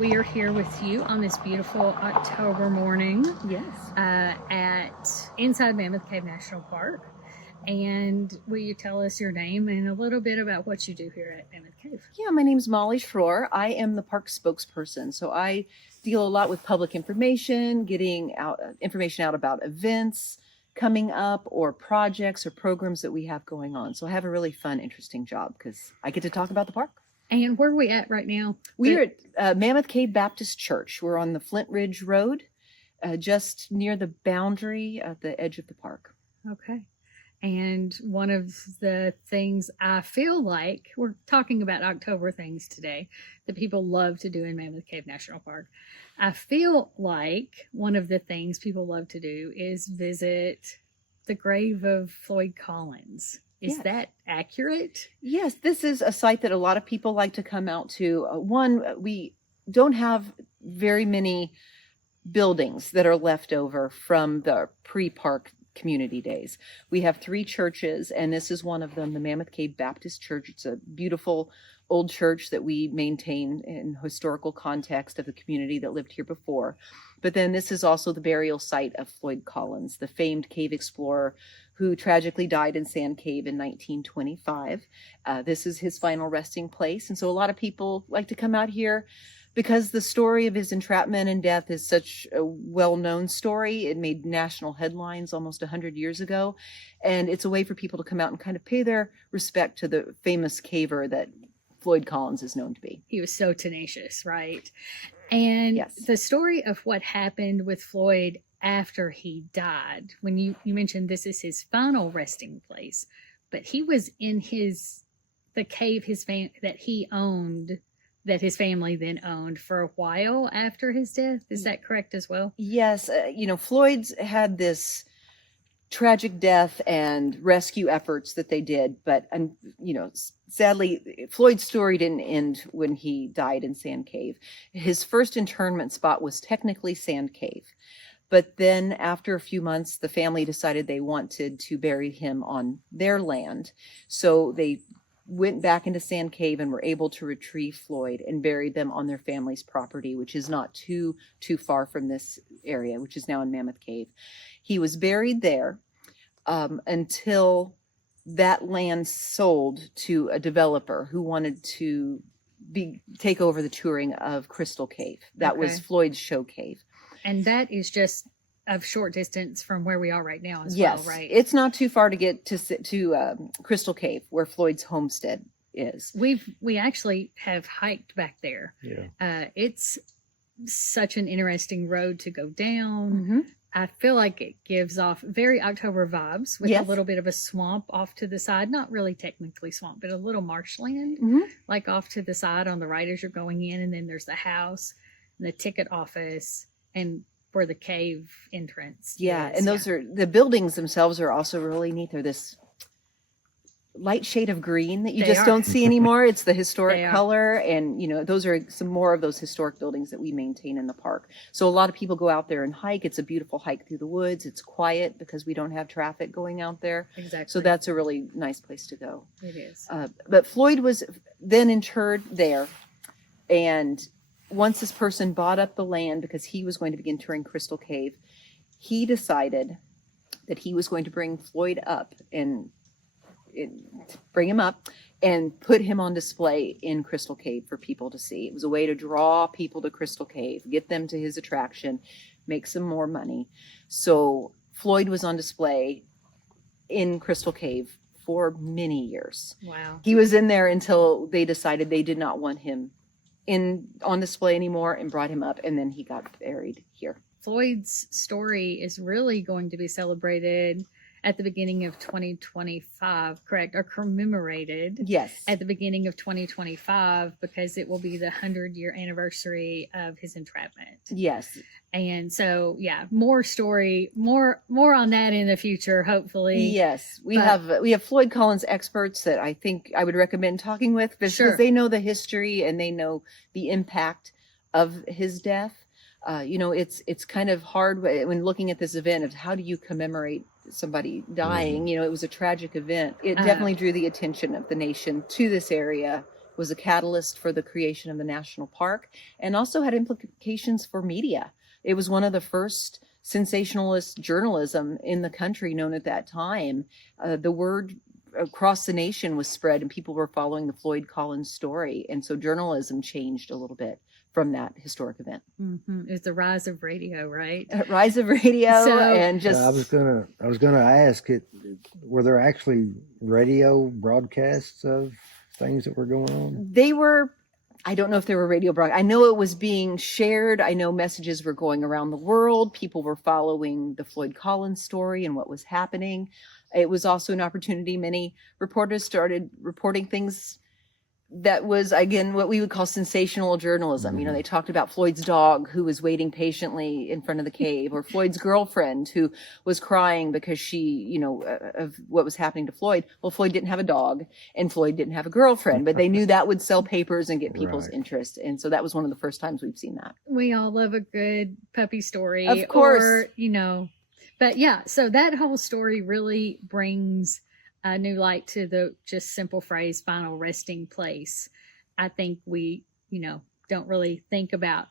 We are here with you on this beautiful October morning. Yes. Inside Mammoth Cave National Park. And will you tell us your name and a little bit about what you do here at Mammoth Cave? Yeah, my name's Molly Schroer. I am the park spokesperson. So I deal a lot with public information, getting out information out about events coming up or projects or programs that we have going on. So I have a really fun, interesting job because I get to talk about the park. And where are we at right now? We're at Mammoth Cave Baptist Church. We're on the Flint Ridge Road, just near the boundary at the edge of the park. Okay. And one of the things I feel like, we're talking about October things today that people love to do in Mammoth Cave National Park. I feel like one of the things people love to do is visit the grave of Floyd Collins. Is that accurate? Yes, this is a site that a lot of people like to come out to. We don't have very many buildings that are left over from the pre-park community days. We have 3 churches, and this is one of them, the Mammoth Cave Baptist Church. It's a beautiful old church that we maintain in historical context of the community that lived here before. But then this is also the burial site of Floyd Collins, the famed cave explorer who tragically died in Sand Cave in 1925. This is his final resting place. And so a lot of people like to come out here because the story of his entrapment and death is such a well-known story. It made national headlines almost 100 years ago. And it's a way for people to come out and kind of pay their respect to the famous caver that Floyd Collins is known to be. He was so tenacious, right? And yes, the story of what happened with Floyd after he died, when you mentioned this is his final resting place, but he was in the cave that he owned, that his family then owned for a while after his death. Is that correct as well? Yes. Floyd's had this tragic death and rescue efforts that they did, but sadly Floyd's story didn't end when he died in Sand Cave. His first internment spot was technically Sand Cave, but then after a few months the family decided they wanted to bury him on their land, so they went back into Sand Cave and were able to retrieve Floyd and buried them on their family's property, which is not too far from this area, which is now in Mammoth Cave. He was buried there until that land sold to a developer who wanted to take over the touring of Crystal Cave. That was Floyd's show cave. And that is just a short distance from where we are right now as well, right? It's not too far to get to Crystal Cave, where Floyd's homestead is. We actually have hiked back there. Yeah. It's such an interesting road to go down. Mm-hmm. I feel like it gives off very October vibes with a little bit of a swamp off to the side. Not really technically swamp, but a little marshland, like off to the side on the right as you're going in. And then there's the house and the ticket office and for the cave entrance. Yeah, and those are the buildings themselves are also really neat. They're this light shade of green that you don't see anymore. It's the historic color, and those are some more of those historic buildings that we maintain in the park. So a lot of people go out there and hike. It's a beautiful hike through the woods. It's quiet because we don't have traffic going out there. Exactly. So that's a really nice place to go. It is. But Floyd was then interred there, and once this person bought up the land because he was going to begin touring Crystal Cave, he decided that he was going to bring Floyd up and put him on display in Crystal Cave for people to see. It was a way to draw people to Crystal Cave, get them to his attraction, make some more money. So Floyd was on display in Crystal Cave for many years. Wow. He was in there until they decided they did not want him on display anymore and brought him up, and then he got buried here. Floyd's story is really going to be celebrated at the beginning of 2025, correct? Or commemorated. Yes. At the beginning of 2025, because it will be the 100-year anniversary of his entrapment. Yes. And so, more on that in the future, hopefully. Yes. We have Floyd Collins experts that I think I would recommend talking with because they know the history and they know the impact of his death. It's kind of hard when looking at this event of how do you commemorate somebody dying. It was a tragic event. It definitely drew the attention of the nation to this area was a catalyst for the creation of the national park, and also had implications for media. It was one of the first sensationalist journalism in the country known at that time. The word across the nation was spread, and people were following the Floyd Collins story. And so journalism changed a little bit from that historic event. Mm-hmm. It's the rise of radio, right? Rise of radio, and just I was gonna ask it. Were there actually radio broadcasts of things that were going on? They were. I don't know if there were radio broadcasts. I know it was being shared. I know messages were going around the world. People were following the Floyd Collins story and what was happening. It was also an opportunity. Many reporters started reporting things that was, again, what we would call sensational journalism. You know, they talked about Floyd's dog who was waiting patiently in front of the cave, or Floyd's girlfriend who was crying because she, you know, of what was happening to Floyd. Well, Floyd didn't have a dog and Floyd didn't have a girlfriend, but they knew that would sell papers and get people's interest. And so that was one of the first times we've seen that. We all love a good puppy story. Of course. Or, you know, but yeah, so that whole story really brings a new light to the just simple phrase, final resting place. I think we, you know, don't really think about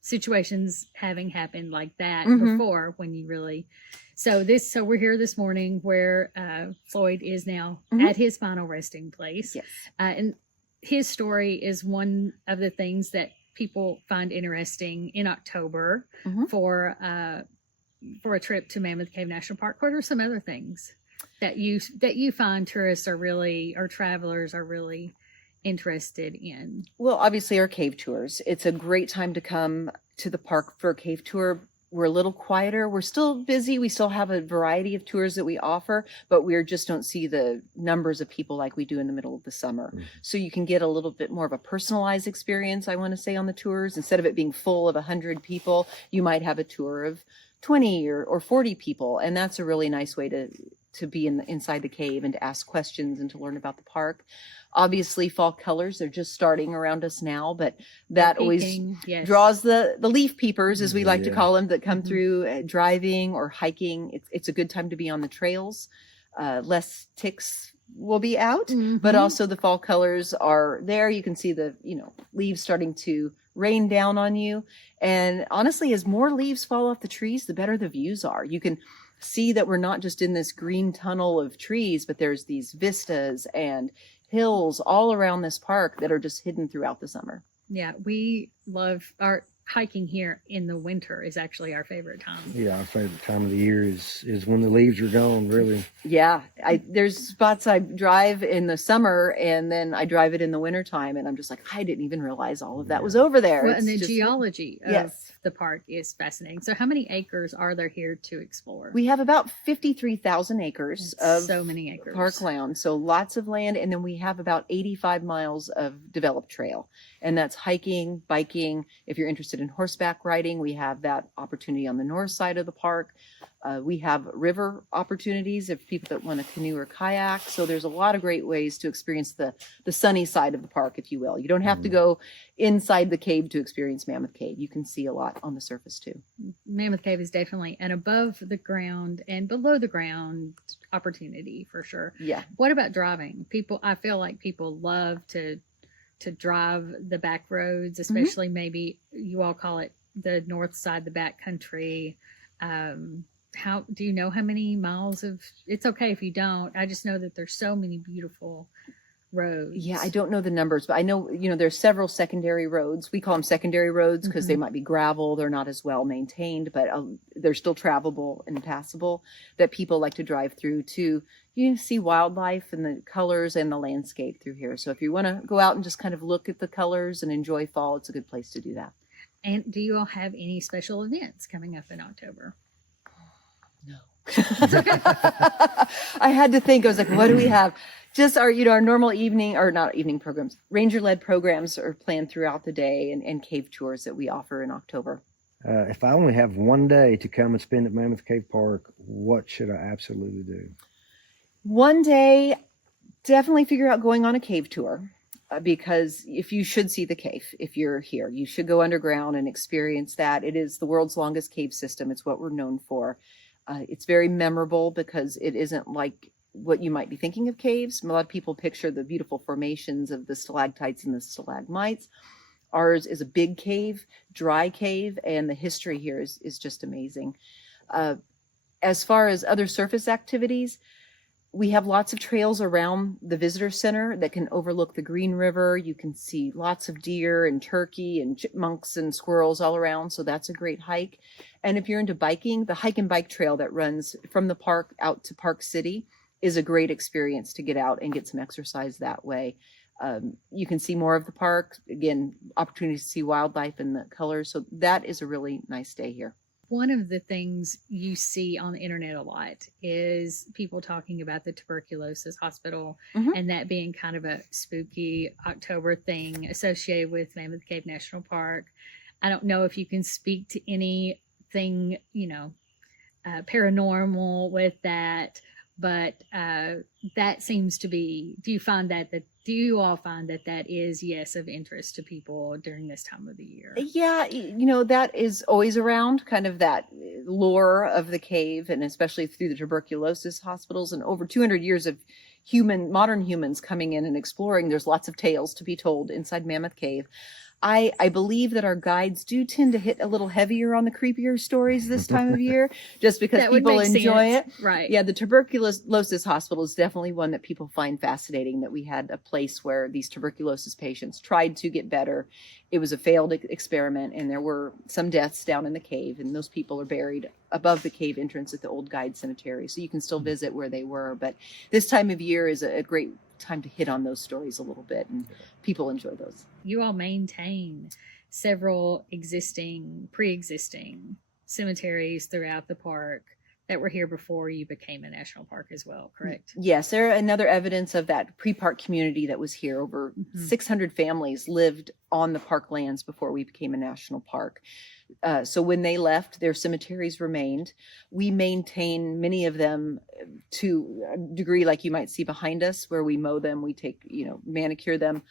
situations having happened like that before, when you really, so we're here this morning where Floyd is now at his final resting place. Yes. And his story is one of the things that people find interesting in October for a trip to Mammoth Cave National Park. What are some other things that you find tourists are really, or travelers are really interested in? Well, obviously our cave tours. It's a great time to come to the park for a cave tour. We're a little quieter. We're still busy. We still have a variety of tours that we offer, but we just don't see the numbers of people like we do in the middle of the summer. So you can get a little bit more of a personalized experience, I want to say, on the tours. Instead of it being full of 100 people, you might have a tour of 20 or 40 people. And that's a really nice way to be inside the cave and to ask questions and to learn about the park. Obviously, fall colors are just starting around us now, but that always draws the leaf peepers, as we like to call them, that come through driving or hiking. It's a good time to be on the trails. Less ticks will be out, but also the fall colors are there. You can see the, you know, leaves starting to rain down on you. And honestly, as more leaves fall off the trees, the better the views are. You can see that we're not just in this green tunnel of trees, but there's these vistas and hills all around this park that are just hidden throughout the summer. Yeah, we love our hiking here in the winter is actually our favorite time. Yeah, our favorite time of the year is when the leaves are gone, really. Yeah, there's spots I drive in the summer and then I drive it in the wintertime, and I'm just like, I didn't even realize all of that was over there. Well, and the geology of the park is fascinating. So how many acres are there here to explore? We have about 53,000 acres of so many acres. Parkland, so lots of land, and then we have about 85 miles of developed trail, and that's hiking, biking. If you're interested in horseback riding, we have that opportunity on the north side of the park. We have river opportunities if people that want to canoe or kayak. So there's a lot of great ways to experience the sunny side of the park, if you will. You don't have to go inside the cave to experience Mammoth Cave. You can see a lot on the surface too. Mammoth Cave is definitely an above the ground and below the ground opportunity for sure. Yeah. What about driving? I feel like people love to drive the back roads, especially maybe you all call it the north side, the back country. How do you know how many miles of, it's okay if you don't, I just know that there's so many beautiful roads. Yeah, I don't know the numbers, but I know, you know, there's several secondary roads. We call them secondary roads because they might be gravel. They're not as well maintained, but they're still travelable and passable, that people like to drive through to, you know, see wildlife and the colors and the landscape through here. So if you want to go out and just kind of look at the colors and enjoy fall, it's a good place to do that. And do you all have any special events coming up in October? No. I had to think. I was like, what do we have? Just our, you know, our normal evening, or not evening programs, ranger-led programs are planned throughout the day, and cave tours that we offer in October. If I only have one day to come and spend at Mammoth Cave Park, what should I absolutely do? One day, definitely figure out going on a cave tour. Because if you should see the cave, if you're here, you should go underground and experience that. It is the world's longest cave system. It's what we're known for. It's very memorable because it isn't like what you might be thinking of caves. A lot of people picture the beautiful formations of the stalactites and the stalagmites. Ours is a big cave, dry cave, and the history here is just amazing. As far as other surface activities, we have lots of trails around the visitor center that can overlook the Green River. You can see lots of deer and turkey and chipmunks and squirrels all around, so that's a great hike. And if you're into biking, the hike and bike trail that runs from the park out to Park City is a great experience to get out and get some exercise that way. You can see more of the park. Again, opportunities to see wildlife and the colors. So that is a really nice day here. One of the things you see on the internet a lot is people talking about the tuberculosis hospital and that being kind of a spooky October thing associated with Mammoth Cave National Park. I don't know if you can speak to anything, paranormal with that, but that seems to be, do you all find that is, yes, of interest to people during this time of the year? Yeah, that is always around, kind of that lore of the cave, and especially through the tuberculosis hospitals and over 200 years of modern humans coming in and exploring. There's lots of tales to be told inside Mammoth Cave. I believe that our guides do tend to hit a little heavier on the creepier stories this time of year, just because people enjoy it. Right. Yeah, the tuberculosis hospital is definitely one that people find fascinating, that we had a place where these tuberculosis patients tried to get better. It was a failed experiment, and there were some deaths down in the cave, and those people are buried above the cave entrance at the old guide cemetery. So you can still visit where they were. But this time of year is a great time to hit on those stories a little bit, and people enjoy those. You all maintain several pre-existing cemeteries throughout the park that were here before you became a national park as well, correct? Yes, they're another evidence of that pre-park community that was here. Over 600 families lived on the park lands before we became a national park. So when they left, their cemeteries remained. We maintain many of them to a degree like you might see behind us, where we mow them, we take, manicure them.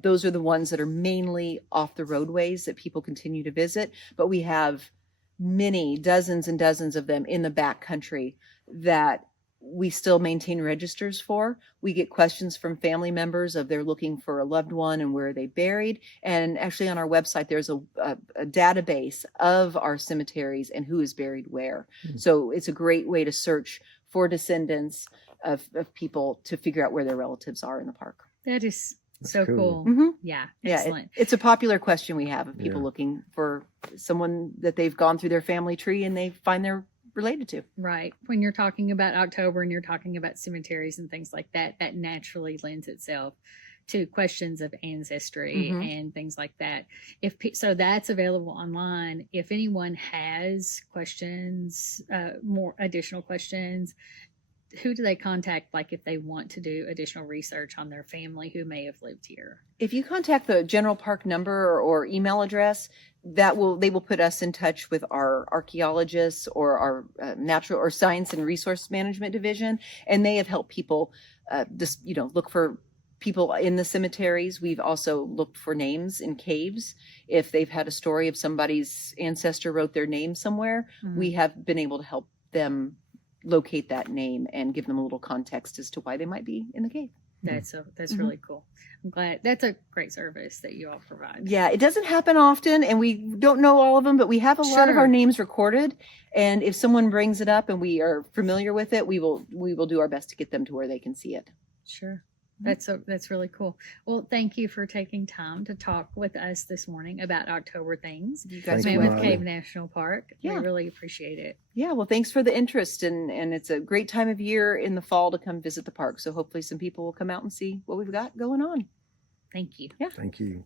Those are the ones that are mainly off the roadways that people continue to visit. But we have dozens and dozens of them in the back country that we still maintain registers for. We get questions from family members of they're looking for a loved one and where are they buried. And actually on our website, there's a database of our cemeteries and who is buried where. So it's a great way to search for descendants of people to figure out where their relatives are in the park. That is so cool. Yeah, excellent. It's a popular question we have of people looking for someone that they've gone through their family tree and they find they're related to. Right. When you're talking about October and you're talking about cemeteries and things like that, that naturally lends itself to questions of ancestry and things like that. So that's available online. If anyone has questions, more additional questions, who do they contact, like if they want to do additional research on their family who may have lived here? If you contact the general park number or email address, they will put us in touch with our archaeologists or our natural or science and resource management division, and they have helped people look for people in the cemeteries. We've also looked for names in caves. If they've had a story of somebody's ancestor wrote their name somewhere, we have been able to help them locate that name and give them a little context as to why they might be in the cave. That's really cool. I'm glad. That's a great service that you all provide. Yeah, it doesn't happen often, and we don't know all of them, but we have a lot of our names recorded. And if someone brings it up and we are familiar with it, we will do our best to get them to where they can see it. Sure. That's really cool. Well, thank you for taking time to talk with us this morning about October things. You guys, Mammoth Cave National Park. Yeah. We really appreciate it. Yeah, well, thanks for the interest, and it's a great time of year in the fall to come visit the park. So hopefully some people will come out and see what we've got going on. Thank you. Yeah. Thank you.